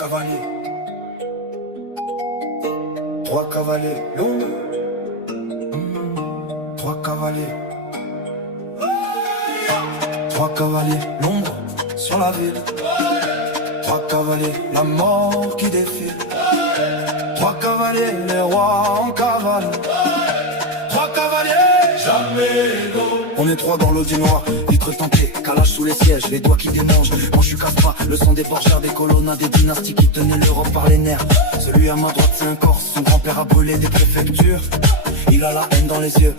cavaliers. Trois cavaliers, l'ombre. Trois cavaliers. Trois cavaliers, l'ombre sur la ville. Trois cavaliers, la mort qui défile. Trois cavaliers, les rois en cavale. Trois cavaliers, jamais l'eau. On est trois dans l'Audi noir, vitre teintée, calage sous les sièges, les doigts qui démangent. Moi je suis casse-pas, le sang des borgères, des colonnes, des dynasties qui tenaient l'Europe par les nerfs. Celui à ma droite c'est un Corse, son grand-père a brûlé des préfectures. Il a la haine dans les yeux.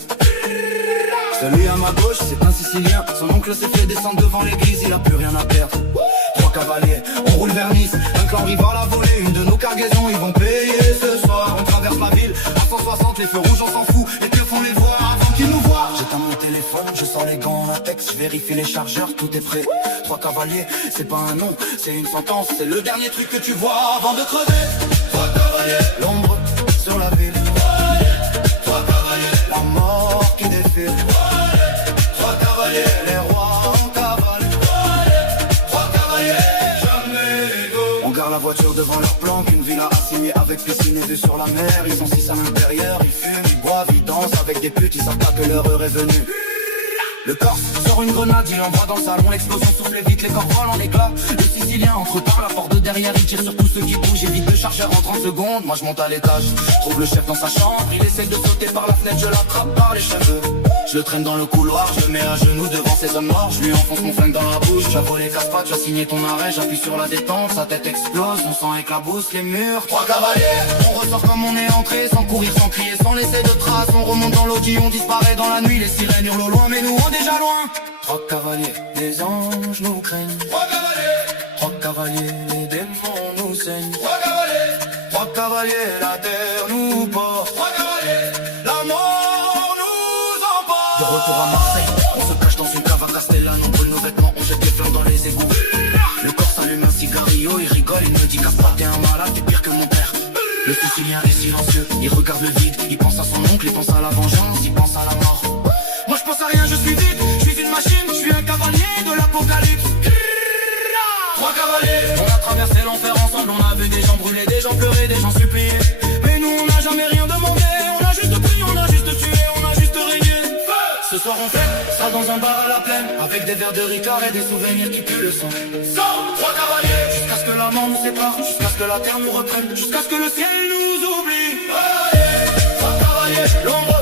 Celui à ma gauche c'est un Sicilien, son oncle s'est fait descendre devant l'église, il a plus rien à perdre. Trois cavaliers, on roule vers Nice, un clan rival a volé une de nos cargaisons, ils vont payer ce soir. On traverse la ville, à 160, les feux rouges on s'en fout, et que font les voix avant qu'ils nous voient? J'éteins mon téléphone, je sors les gants en latex, je vérifie les chargeurs, tout est prêt. Trois cavaliers, c'est pas un nom, c'est une sentence, c'est le dernier truc que tu vois avant de crever. Trois cavaliers, l'ombre sur la ville. Trois cavaliers, la mort qui défile. Trois cavaliers, les rois en cavale. Trois cavaliers, jamais égaux. On garde la voiture devant leur planque, une villa assignée avec piscine et vue sur la mer. Ils sont six à l'intérieur, ils fument, ils boivent, ils dansent avec des putes, ils savent pas que leur heure est venue. Le Corse sort une grenade, il envoie dans le salon, l'explosion souffle vite, les corps volent en éclats. Le Sicilien entre par la porte de derrière, il tire sur tous ceux qui bougent, évite le chargeur en 30 secondes. Moi je monte à l'étage, trouve le chef dans sa chambre, il essaie de sauter par la fenêtre, je l'attrape par les cheveux. Je le traîne dans le couloir, je le mets à genoux devant ces hommes morts, je lui enfonce mon flingue dans la bouche. Tu as volé casse-pas, tu as signé ton arrêt, j'appuie sur la détente, sa tête explose, son sang éclabousse les murs. Trois cavaliers, on ressort comme on est entré, sans courir, sans crier, sans laisser de traces. On remonte dans l'audi, on disparaît dans la nuit, les sirènes hurlent au loin, mais nous on est déjà loin. Trois cavaliers, les anges nous craignent. Trois cavaliers, les démons nous saignent. Trois cavaliers, la terre nous porte. Trois cavaliers, la mort nous emporte. De retour à Marseille, on se cache dans une cave à Castellane. On brûle nos vêtements, on jette les flammes dans les égouts. Le corps s'allume un cigarillo, il rigole, il me dit casse pas, t'es un malade, t'es pire que mon père. Le Sicilien est silencieux, il regarde le vide, il pense à son oncle, il pense à la vengeance, il pense à la mort. Moi je pense à rien, je suis vide, je suis une machine, je suis un cavalier de l'apocalypse. Trois cavaliers, on a traversé l'enfer ensemble, on a vu des gens brûler, des gens pleurer, des gens supplier. Mais nous on n'a jamais rien demandé, on a juste pris, on a juste tué, on a juste régné. Ce soir on fait ça dans un bar à la plaine, avec des verres de Ricard et des souvenirs qui puent le sang. Trois cavaliers, jusqu'à ce que la mort nous sépare, jusqu'à ce que la terre nous reprenne, jusqu'à ce que le ciel nous oublie. Trois cavaliers, l'ombre